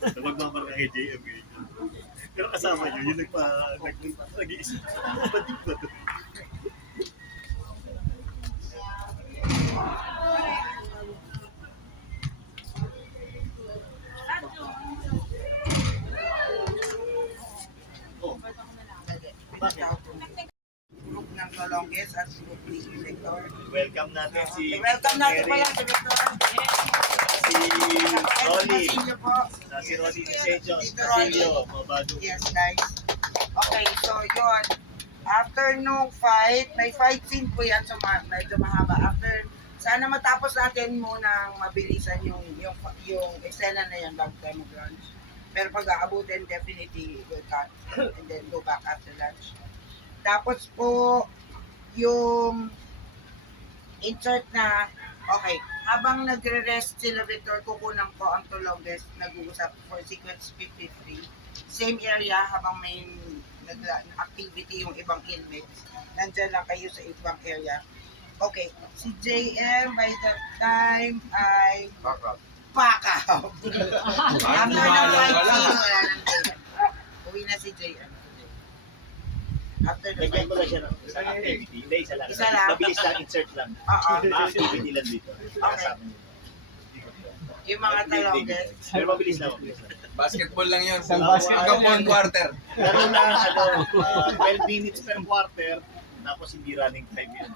Magmamarka kay JM ngayon. Pero kasama nyo, yung nag-iisip. Ba't ba ito? Oh, Group ng Lolongges at group ni Victor. welcome natin si Welcome natin pala si Victor. si Rolly. Masinyo po. Si Rolly Vicencio. Dito, Rolly. Mabado. Yes, guys. Okay, so yun. After nung fight, may fight scene po yan, so medyo mahaba. After, sana matapos natin muna mabilisan yung eksena na yan bago tayo mag-lunch. Pero pag aabutin, definitely we'll cut and then go back after lunch. Tapos po, yung insert na, okay, habang nagre-rest sila Victor, kukunan ko ang Lolongges, nag-uusap for sequence 53. Same area habang may activity yung ibang inmates. Nandyan lang kayo sa ibang area. Okay, si JM by that time ay pack out. After ng fight scene, wala nang JM. Uwi na si JM. After the Lagyan fight ko lang scene. siya ng isang activity. Hindi, isa lang. Isa lang? Mabilis lang, insert lang. Oo. Activity lang dito. Kasama niyo. Yung mga Lolongges. Pero mabilis lang, mabilis lang. Basketball lang yun. Isang basketball. Hanggang 1 quarter. Laro lang, 12 minutes per quarter, tapos hindi running time yun.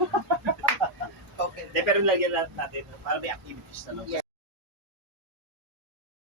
Okay. Pero lagyan lang natin para may activities na lang. Yeah.